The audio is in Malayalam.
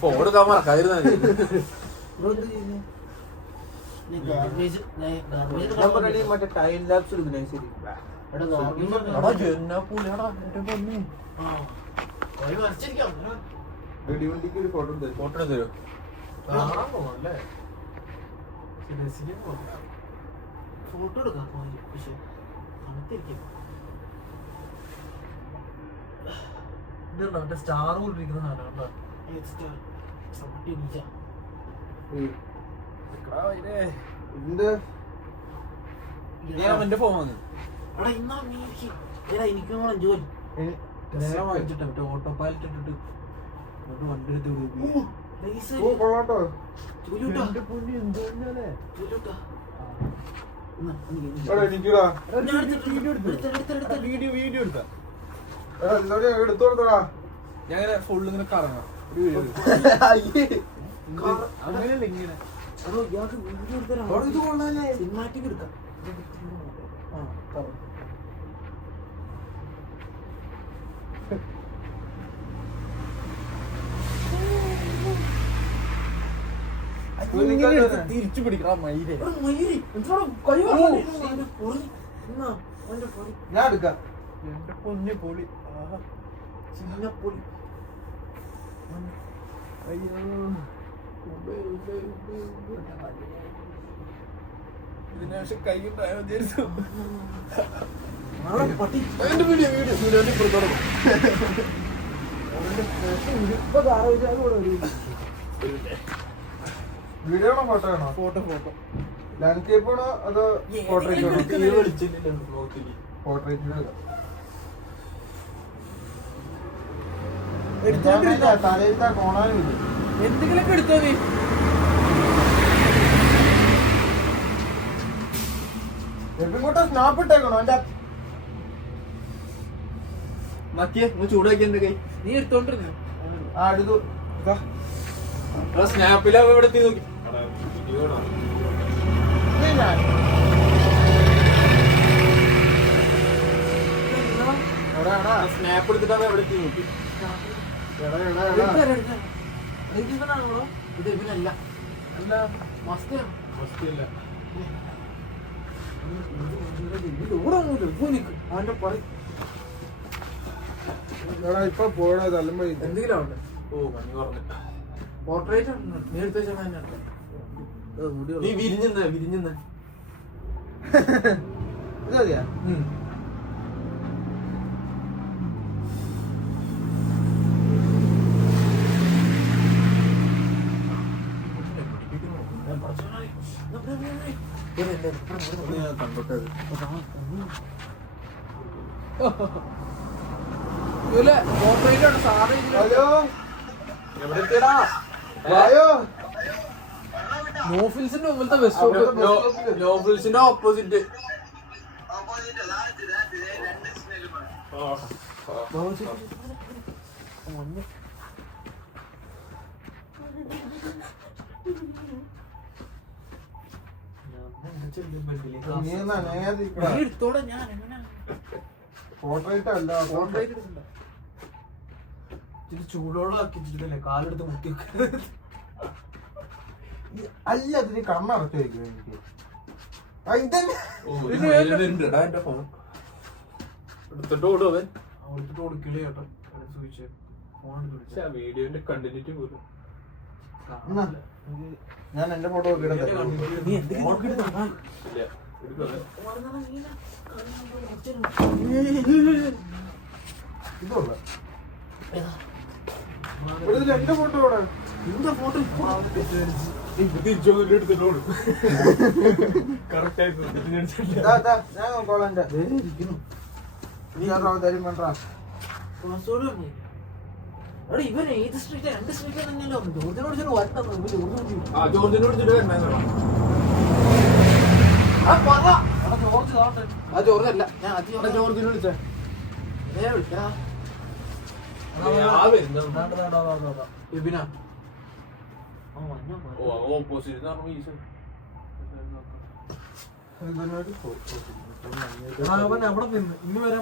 ഫോൺ എടുക്കാൻ കയറുന്ന മറ്റേ ടൈം ലാപ്സ് എടുക്കുന്നേ ശരി. വെടിവണ്ടിക്ക് ഒരു ഫോട്ടോ തരും. ഫോട്ടോ തരുമോ? ഫോട്ടോ എടുക്കാം പക്ഷെ തണുത്തിരിക്കും. മറ്റേ സ്റ്റാർ കൊണ്ടിരിക്കുന്ന സാധനം എന്റെ ഫോൺ വന്നു. എനിക്ക് ജോലി വാങ്ങിച്ചിട്ട് മറ്റേ ഓട്ടോ പൈലറ്റ് ഇട്ടിട്ട് വണ്ടി എടുത്ത് വീഡിയോ എടുത്താ എടുത്തോടാ. ഞാൻ ഫുള്ള് ഇങ്ങനെ കറങ്ങാം. അങ്ങനെയല്ല ഇങ്ങനെ ഇത് കൊള്ളാല്ലേ? സിനിമാറ്റിക് എടുക്കാം. തിരിച്ചു പിടിക്കണം മയിലേ. ഞാൻ എടുക്കാം. എന്റെ പൊന്നു പൊളി. ചിന്നപ്പൊളി. അയ്യോ ഇതിനാവശ്യം കൈ ഉണ്ടായോ വിചാരിച്ചു. പട്ടി എന്റെ വീഡിയോ വീഡിയോ വീഡിയോന്റെ പുറത്തോളം വീഡിയോ ആണോ ഫോട്ടോ ആണോ? ഫോട്ടോ ഫോട്ടോ ലാൻഡ്സ്കേപ്പ് ആണോ അതോ പോർട്രേറ്റ് ആണോ? പോർട്രേറ്റ് തലയിലത്തെ കോണാനും ഇല്ല. എന്തെങ്കിലുമൊക്കെ എടുത്തോ നീ. ഇങ്ങോട്ട് സ്നാപ്പ് ഇട്ടേക്കണോ? എന്റെ നക്കിയേ ഒന്ന് ചൂടാക്കി എന്റെ കൈ. നീ എടുത്തോണ്ടിരുന്നു. ആ എടുത്തു. സ്നാപ്പിലാ ഇവിടെ എത്തി നോക്കി. സ്നാപ്പ് എടുത്തിട്ടാ എവിടെ എത്തി നോക്കി. ഇത് ഇവനല്ല. അല്ല മസ്തിയാണ്. മസ്തിയല്ല. അവന്റെ പറയും ഇപ്പൊ പോടാ തല്ലുമ്പോ എന്തെങ്കിലും ഉണ്ട്. ഓ മഞ്ഞ് പറഞ്ഞു. പോർട്രേറ്റ് നേരത്തെ നീ വിരിഞ്ഞെന്ന വിരിഞ്ഞെന്ന ഇത് മതിയാ? ഹലോ എവിടെ എത്തിയടാ? വായോ. നോഫിൽസിന്റെ മുമ്പിലത്തെ ബസ് നോഫിൽസിന്റെ ഓപ്പോസിറ്റ്. എടുത്തോടെ ഞാൻ എങ്ങനെ പോർട്രേറ്റ് അല്ല. ചൂടോളം ആക്കിച്ചിട്ടല്ലേ കാലെടുത്ത് മുക്കി അല്ല അതിന് കണ്ണടച്ചു വയ്ക്കും എനിക്ക്. എന്റെ ഫോൺ എടുത്തിട്ട് ഓടുവൻ. എടുത്തിട്ട് കൊടുക്കില്ലേ ചേട്ടാ. ചോദിച്ചേ ഫോൺ വീഡിയോന്റെ കണ്ടിന്യൂറ്റി പോലും. ഞാൻ എന്റെ ഫോട്ടോ നോക്കിയിടാൻ ഇല്ല ഇതുള്ള എന്റെ ഫോട്ടോ ഇവിടെ. എന്റെ ഫോട്ടോ എടുത്തിട്ടോട് കറക്റ്റ് ആയിട്ട് ഞാൻ നോക്കോളാം. എന്റെ നീ തരും വേണ്ട. ഇവൻ ഏത് സ്ട്രീറ്റ്? രണ്ട് സ്ട്രീറ്റ് തന്നെയല്ലോ. ജോർജിനോട് വരണം. ജോർജിനോട് ജോർജ് അല്ല. ഞാൻ ജോർജിനെ വിളിച്ചേ. വിപിനാ ഓപ്പോസിറ്റ് ഇതിനൊരു അവിടെ നിന്ന് ഇന്ന് വരാൻ